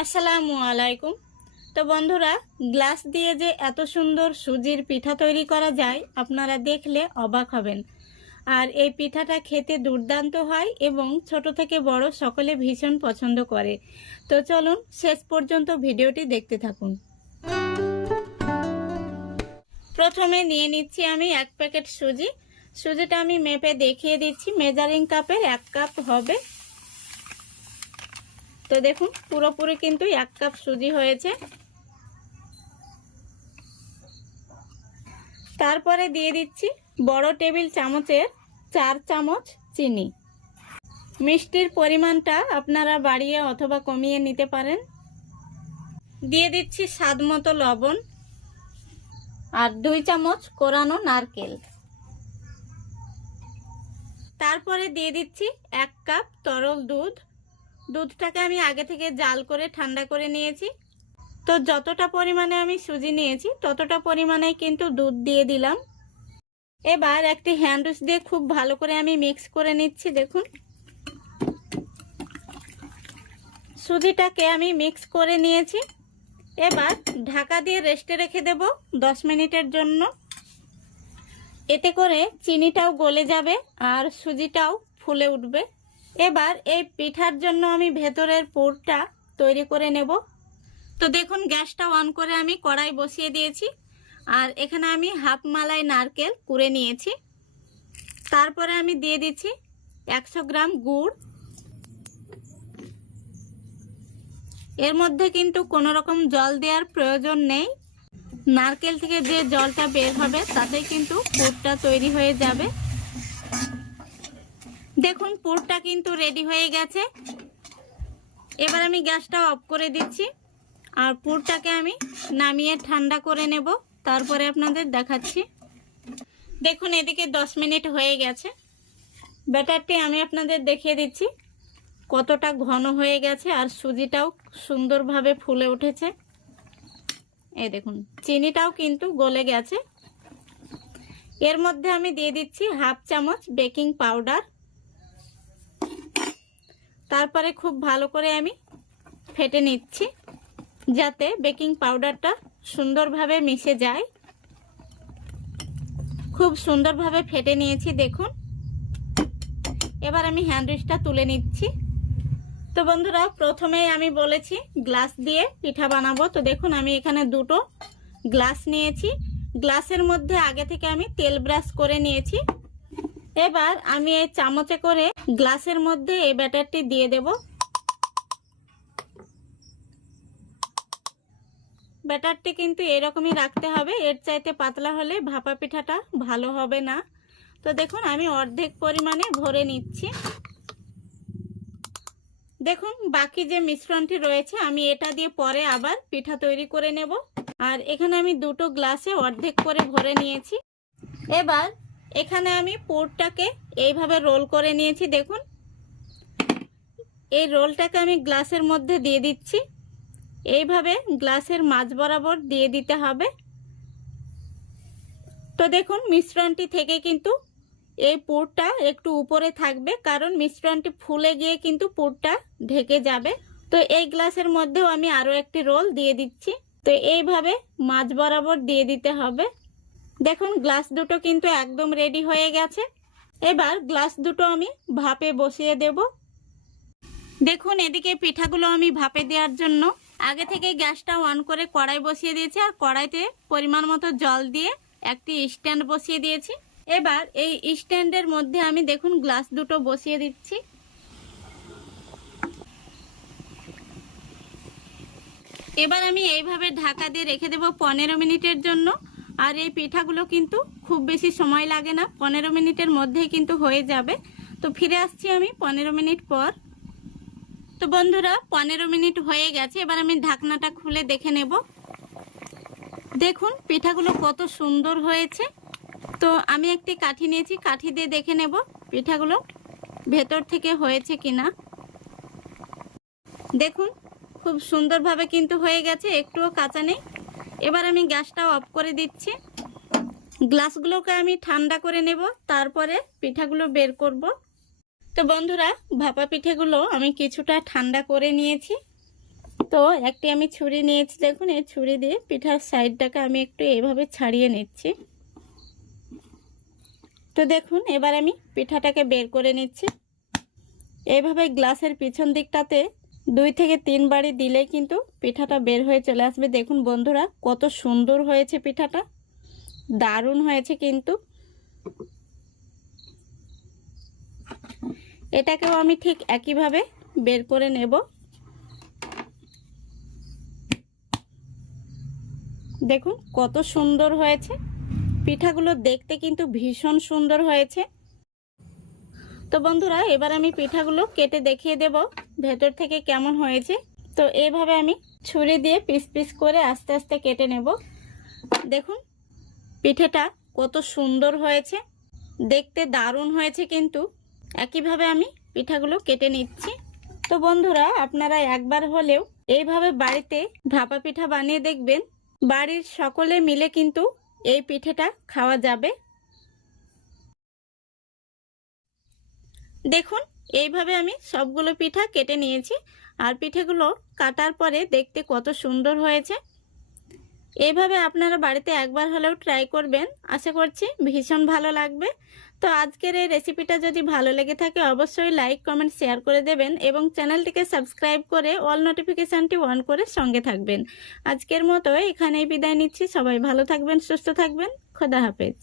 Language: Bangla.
আসসালামু আলাইকুম। তো বন্ধুরা, গ্লাস দিয়ে যে এত সুন্দর সুজির পিঠা তৈরি করা যায় আপনারা দেখলে অবাক হবেন। আর এই পিঠাটা খেতে দুর্দান্ত হয় এবং ছোট থেকে বড় সকলে ভীষণ পছন্দ করে। তো চলুন শেষ পর্যন্ত ভিডিওটি দেখতে থাকুন। প্রথমে নিয়ে নিচ্ছি আমি 1 প্যাকেট সুজি। সুজিটা আমি মেপে দেখিয়ে দিচ্ছি, মেজারিং কাপের 1 কাপ হবে। তো দেখুন পুরোপুরি কিন্তু 1 কাপ সুজি হয়েছে। তারপরে দিয়ে দিচ্ছি বড় টেবিল চামচের 4 চামচ চিনি। মিষ্টির পরিমাণটা আপনারা বাড়িয়ে অথবা কমিয়ে নিতে পারেন। দিয়ে দিচ্ছি স্বাদ মতো লবণ আর 2 চামচ কোরানো নারকেল। তারপরে দিয়ে দিচ্ছি 1 কাপ তরল দুধ। দুধটাকে আমি আগে থেকে জাল করে ঠান্ডা করে নিয়েছি। তো যতটা পরিমাণে আমি সুজি নিয়েছি ততটা পরিমাণে কিন্তু দুধ দিয়ে দিলাম। এবার একটি হ্যান্ড উইস্ক দিয়ে খুব ভালো করে আমি মিক্স করে নিচ্ছি। দেখুন সুজিটাকে আমি মিক্স করে নিয়েছি। এবার ঢাকা দিয়ে রেস্টে রেখে দেব 10 মিনিটের জন্য। এতে করে চিনিটাও গলে যাবে আর সুজিটাও ফুলে উঠবে। এবার এই পিঠার জন্য আমি ভেতরের পুরটা তৈরি করে নেব। তো দেখুন গ্যাসটা অন করে আমি কড়াই বসিয়ে দিয়েছি আর এখানে আমি হাফ মালাই নারকেল কুড়ে নিয়েছি। তারপরে আমি দিয়ে দিচ্ছি 100 গ্রাম গুড়। এর মধ্যে কিন্তু কোনো রকম জল দেওয়ার প্রয়োজন নেই। নারকেল থেকে যে জলটা বের হবে তাতেই কিন্তু পুরটা তৈরি হয়ে যাবে। দেখুন পুরটা কিন্তু রেডি হয়ে গেছে। এবার আমি গ্যাসটা অফ করে দিচ্ছি আর পুরটাকে আমি নামিয়ে ঠান্ডা করে নেব। তারপরে আপনাদের দেখাচ্ছি। দেখুন এদিকে 10 মিনিট হয়ে গেছে। ব্যাটারটি আমি আপনাদের দেখিয়ে দিচ্ছি কতটা ঘন হয়ে গেছে আর সুজিটাও সুন্দরভাবে ফুলে উঠেছে। এই দেখুন চিনিটাও কিন্তু গলে গেছে। এর মধ্যে আমি দিয়ে দিচ্ছি হাফ চামচ বেকিং পাউডার। তারপরে খুব ভালো করে আমি ফেটে নিচ্ছি যাতে বেকিং পাউডারটা সুন্দরভাবে মিশে যায়। খুব সুন্দরভাবে ফেটে নিয়েছি দেখুন। এবার আমি হ্যান্ড উইস্কটা তুলে নিচ্ছি। তো বন্ধুরা, প্রথমেই আমি বলেছি গ্লাস দিয়ে পিঠা বানাবো। তো দেখুন আমি এখানে 2টো গ্লাস নিয়েছি। গ্লাসের মধ্যে আগে থেকে আমি তেল ব্রাশ করে নিয়েছি। এবার আমি এই চামচে করে গ্লাসের মধ্যে এই ব্যাটারটি দিয়ে দেব। ব্যাটারটি কিন্তু এরকমই রাখতে হবে, এর চাইতে পাতলা হলে ভাপা পিঠাটা ভালো হবে না। তো দেখুন আমি অর্ধেক পরিমাণে ভরে নিচ্ছি। দেখুন বাকি যে মিশ্রণটি রয়েছে আমি এটা দিয়ে পরে আবার পিঠা তৈরি করে নেব। আর এখানে আমি 2টো গ্লাসে অর্ধেক করে ভরে নিয়েছি। এবার এখানে আমি পুরটাকে এইভাবে রোল করে নিয়েছি। দেখুন এই রোলটাকে আমি গ্লাসের মধ্যে দিয়ে দিচ্ছি। এইভাবে গ্লাসের মাঝ বরাবর দিয়ে দিতে হবে। তো দেখুন মিশ্রণটি থেকে কিন্তু এই পুরটা একটু উপরে থাকবে, কারণ মিশ্রণটি ফুলে গিয়ে কিন্তু পুরটা ঢেকে যাবে। তো এই গ্লাসের মধ্যেও আমি আরো একটি রোল দিয়ে দিচ্ছি। তো এইভাবে মাঝ বরাবর দিয়ে দিতে হবে। দেখুন গ্লাস দুটো কিন্তু একদম রেডি হয়ে গেছে। এবার গ্লাস দুটো আমি ভাপে বসিয়ে দেব। দেখুন এদিকে পিঠাগুলো আমি ভাপে দেওয়ার জন্য আগে থেকে গ্যাসটা অন করে কড়াই বসিয়ে দিয়েছি আর কড়াইতে পরিমাণ মতো জল দিয়ে একটি স্ট্যান্ড বসিয়ে দিয়েছি। এবার এই স্ট্যান্ডের মধ্যে আমি দেখুন গ্লাস দুটো বসিয়ে দিচ্ছি। এবার আমি এইভাবে ঢাকা দিয়ে রেখে দেব 15 মিনিটের জন্য। আর এই পিঠাগুলো কিন্তু খুব বেশি সময় লাগে না, 15 মিনিটের মধ্যেই কিন্তু হয়ে যাবে। তো ফিরে আসছি আমি 15 মিনিট পর। তো বন্ধুরা 15 মিনিট হয়ে গেছে। এবার আমি ঢাকনাটা খুলে দেখে নেব। দেখুন পিঠাগুলো কত সুন্দর হয়েছে। তো আমি একটি কাঠি নিয়েছি, কাঠি দিয়ে দেখে নেব পিঠাগুলো ভেতর থেকে হয়েছে কিনা। দেখুন খুব সুন্দরভাবে কিন্তু হয়ে গেছে, একটুও কাঁচা নেই। এবার আমি গ্যাসটা অফ করে দিচ্ছি। গ্লাসগুলোকে আমি ঠান্ডা করে নেব, তারপরে পিঠাগুলো বের করব। তো বন্ধুরা ভাপা পিঠেগুলো আমি কিছুটা ঠান্ডা করে নিয়েছি। তো একটি আমি ছুরি নিয়েছি, দেখুন এই ছুরি দিয়ে পিঠার সাইডটাকে আমি একটু এইভাবে ছাড়িয়ে নিচ্ছি। তো দেখুন এবার আমি পিঠাটাকে বের করে নিচ্ছি। এইভাবে গ্লাসের পিছন দিকটাতে 2 থেকে 3 বাড়ি দিলেই কিন্তু পিঠাটা বের হয়ে চলে আসবে। দেখুন বন্ধুরা কত সুন্দর হয়েছে পিঠাটা, দারুণ হয়েছে কিন্তু। এটাকেও আমি ঠিক একইভাবে বের করে নেব। দেখুন কত সুন্দর হয়েছে পিঠাগুলো, দেখতে কিন্তু ভীষণ সুন্দর হয়েছে। তো বন্ধুরা এবার আমি পিঠাগুলো কেটে দেখিয়ে দেব ভেতর থেকে কেমন হয়েছে। তো এইভাবে আমি ছুরি দিয়ে পিস পিস করে আস্তে আস্তে কেটে নেব। দেখুন পিঠাটা কত সুন্দর হয়েছে, দেখতে দারুণ হয়েছে কিন্তু। একইভাবে আমি পিঠাগুলো কেটে নিচ্ছি। তো বন্ধুরা আপনারা একবার হলেও এইভাবে বাড়িতে ভাপা পিঠা বানিয়ে দেখবেন, বাড়ির সকলে মিলে কিন্তু এই পিঠেটা খাওয়া যাবে। দেখুন এইভাবে আমি সবগুলো পিঠা কেটে নিয়েছি, আর পিঠেগুলো কাটার পরে দেখতে কত সুন্দর হয়েছে। এইভাবে আপনারা বাড়িতে একবার হলেও ট্রাই করবেন, আশা করছি ভীষণ ভালো লাগবে। তো আজকের এই রেসিপিটা যদি ভালো লেগে থাকে অবশ্যই লাইক কমেন্ট শেয়ার করে দেবেন এবং চ্যানেলটিকে সাবস্ক্রাইব করে অল নোটিফিকেশানটি অন করে সঙ্গে থাকবেন। আজকের মতো এখানেই বিদায় নিচ্ছি। সবাই ভালো থাকবেন, সুস্থ থাকবেন। খোদা হাফেজ।